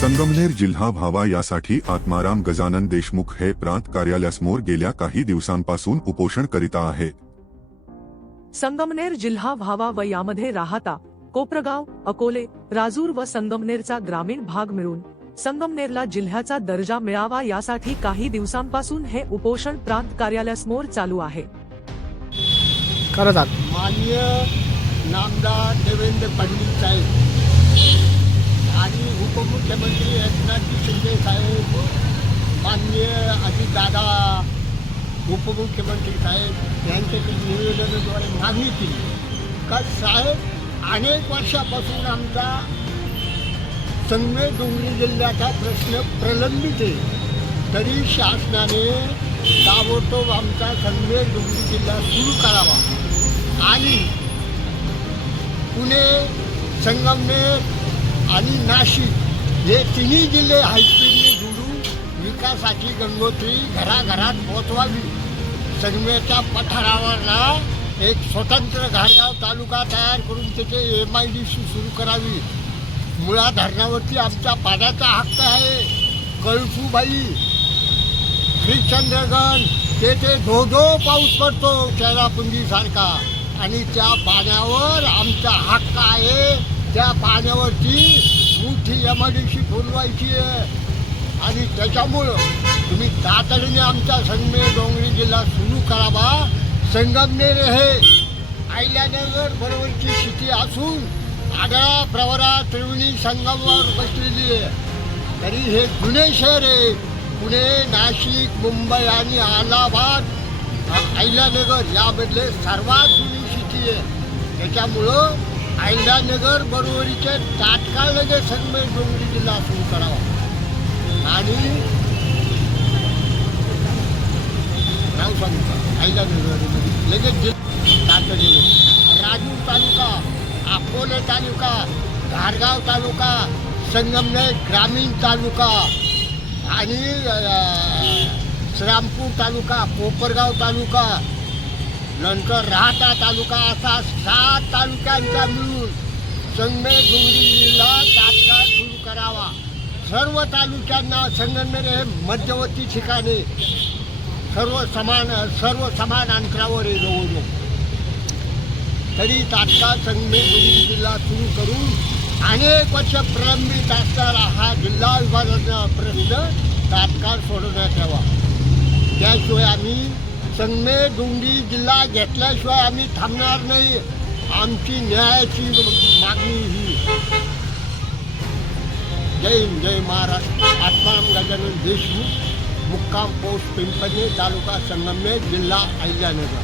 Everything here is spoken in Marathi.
संगमनेर जिल्हा व्हावा यासाठी आत्माराम गजानन देशमुख हे प्रांत कार्यालयासमोर गेल्या काही दिवसांपासून उपोषण करीत आहेत। संगमनेर जिल्हा व्हावा व यामध्ये राहता कोपरगाव, अकोले, राजूर व संगमनेरचा ग्रामीण भाग मिळून संगमनेरला जिल्ह्याचा दर्जा मिळावा यासाठी काही दिवसांपासून हे उपोषण प्रांत कार्यालयासमोर चालू आहे। माननीय नामदार देवेंद्र फडणवीस साहेब आणि उपमुख्यमंत्री एकनाथ शिंदे साहेब, माननीय अजितदादा उपमुख्यमंत्री साहेब यांच्याकडे निवेदनाद्वारे मागणी केली का साहेब अनेक वर्षापासून आमचा संगमेर डोंगरी जिल्ह्याचा प्रश्न प्रलंबित आहे, तरी शासनाने ताबडतोब आमचा संगमेर डोंगरी जिल्हा सुरू करावा आणि पुणे, संगमनेर आणि नाशिक हे तिन्ही जिल्हे हायस्पीडने जोडून विकासाची गंगोत्री घराघरात पोहोचवावी। संगमेरच्या पठारावरला एक स्वतंत्र घाटगाव तालुका तयार करून त्याचे MIDC सुरू करावी। मुळा धरणावरती आमच्या पाण्याचा हक्क आहे। कळसूबाई, श्रीचंद्रगण तेथे धो पाऊस पडतो चेरापुंजीसारखा आणि त्या पाण्यावर आमचा हक्क आहे। त्या पाण्यावरची मोठी MIDC फुलवायची आहे आणि त्याच्यामुळं तुम्ही तातडीने आमचा संगमेर डोंगरी जिल्हा सुरू करावा। संगमनेर हे अहिल्यानगर बरोबरची स्थिती असून आढळा, प्रवरा, त्रिवेणी संगमावर बसलेली आहे, तरी हे जुने शहर आहे। पुणे, नाशिक, मुंबई आणि अलाहाबाद, अहिल्यानगर यामधले सर्वात जुनी स्थिती आहे। त्याच्यामुळं अहिल्यानगर बरोबरीचे तात्काळ लगेच संगमेर डोंगरी जिल्हा सुरू करावा आणि नाव सांगू का अहिल्यानगरमध्ये लगेच तातडीने राजूर तालुका, अकोले तालुका, घाटगाव तालुका, संगमनेर ग्रामीण तालुका आणि श्रीरामपूर तालुका, कोपरगाव तालुका, नंतर राहता तालुका असा 7 तालुक्यांचा मिळून संगमेर डोंगरी जिल्हा तात्काळ सुरू करावा। सर्व तालुक्यांना संगमनेर हे मध्यवर्ती ठिकाणी सर्व समान अंतरावर आहे जवळजवळ, तरी तात्काळ संगमेर डोंगरी जिल्हा सुरू करून अनेक वर्ष प्रलंबित असणारा हा जिल्हा विभाजनाचा प्रश्न तात्काळ सोडवण्यात यावा। त्याशिवाय आम्ही संगमेर डोंगरी जिल्हा घेतल्याशिवाय आम्ही थांबणार नाही। आमची न्यायाची मागणी ही। जय हिंद, जय महाराष्ट्र। आत्माराम गजानन देशमुख, मुक्काम पोस्ट पिंपरी, तालुका संगमनेर, जिल्हा अहिल्यानगर।